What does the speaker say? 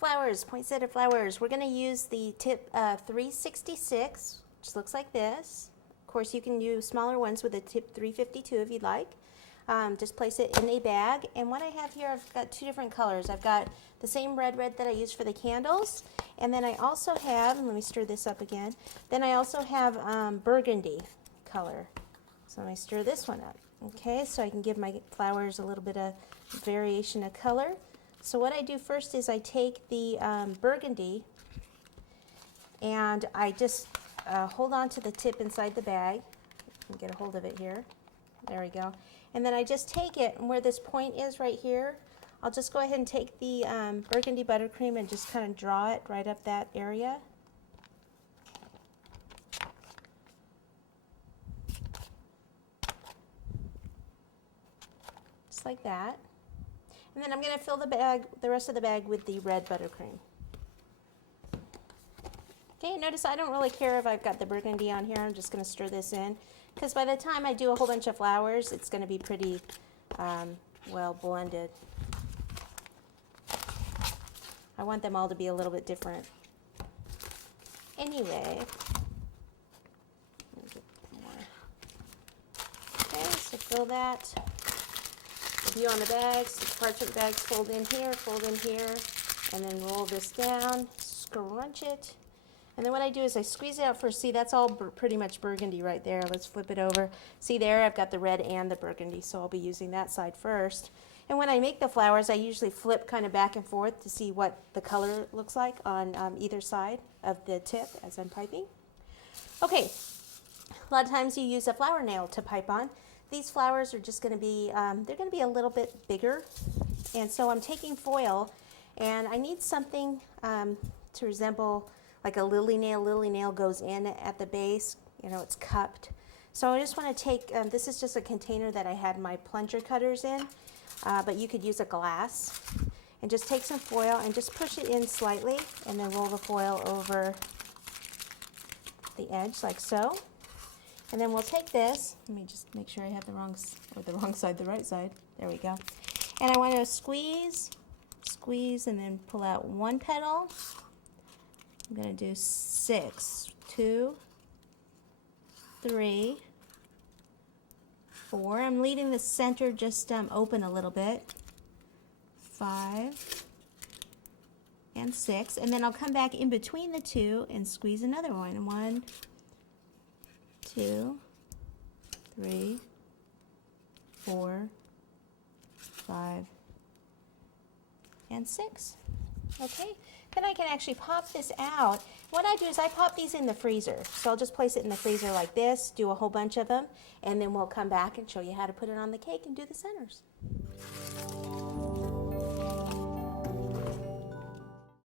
flowers, poinsettia flowers. We're going to use the tip 366, which looks like this. Of course, you can use smaller ones with a tip 352 if you'd like. Just place it in a bag. And what I have here, I've got two different colors. I've got the same red that I used for the candles. And then I also have, let me stir this up again, then I also have burgundy color. So let me stir this one up. Okay, so I can give my flowers a little bit of variation of color. So what I do first is I take the burgundy and I just hold on to the tip inside the bag. Get a hold of it here. There we go. And then I just take it, and where this point is right here, I'll just go ahead and take the burgundy buttercream and just kind of draw it right up that area. Just like that. And then I'm going to fill the rest of the bag with the red buttercream. Okay, notice I don't really care if I've got the burgundy on here. I'm just going to stir this in, because by the time I do a whole bunch of flowers, it's going to be pretty well blended. I want them all to be a little bit different. Anyway, okay, so fill that. The view on the bags, the parchment bags fold in here, and then roll this down, scrunch it. And then what I do is I squeeze it out first. See, that's all pretty much burgundy right there. Let's flip it over. See there, I've got the red and the burgundy, so I'll be using that side first. And when I make the flowers, I usually flip kind of back and forth to see what the color looks like on either side of the tip as I'm piping. Okay, a lot of times you use a flower nail to pipe on. These flowers are just going to be, they're going to be a little bit bigger. And so I'm taking foil, and I need something to resemble like a lily nail. Lily nail goes in at the base, you know, it's cupped. So I just want to take, this is just a container that I had my plunger cutters in, but you could use a glass. And just take some foil and just push it in slightly, and then roll the foil over the edge like so. And then we'll take this, let me just make sure I have the wrong side, the right side. There we go. And I want to squeeze, and then pull out one petal. I'm going to do 6, 2, 3, 4. I'm leaving the center just open a little bit. 5 and 6. And then I'll come back in between the two and squeeze another one. 1, 2, 3, 4, 5, and 6. Okay, then I can actually pop this out. What I do is I pop these in the freezer. So I'll just place it in the freezer like this, do a whole bunch of them, and then we'll come back and show you how to put it on the cake and do the centers.